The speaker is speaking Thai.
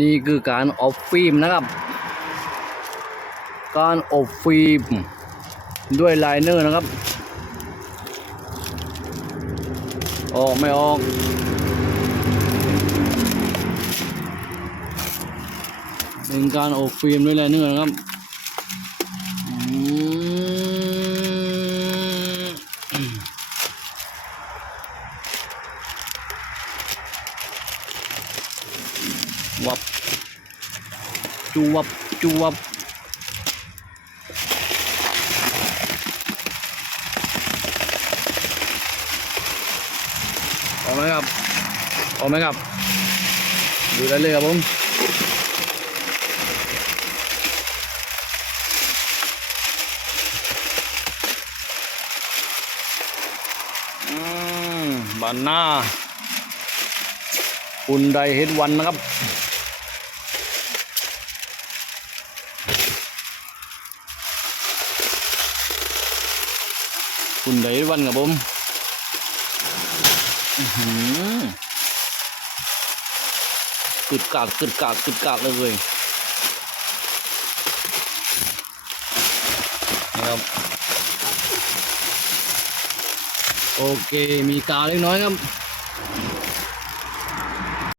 นี่คือการอบฟิล์มนะครับ การอบฟิล์มด้วยไลเนอร์นะครับ ออกไม่ออก เป็นการอบฟิล์มด้วยไลเนอร์นะครับ วับจวบจวบออกไหมครับออกไหมครับ ดูได้เลยครับผมอืมบานหน้าคุณไดเฮดวันนะครับ คุณไดวันครับผมอื้อหือกึดกากกึดกากกึดกากเลยนะครับ โอเค มีกาเล็กน้อยครับ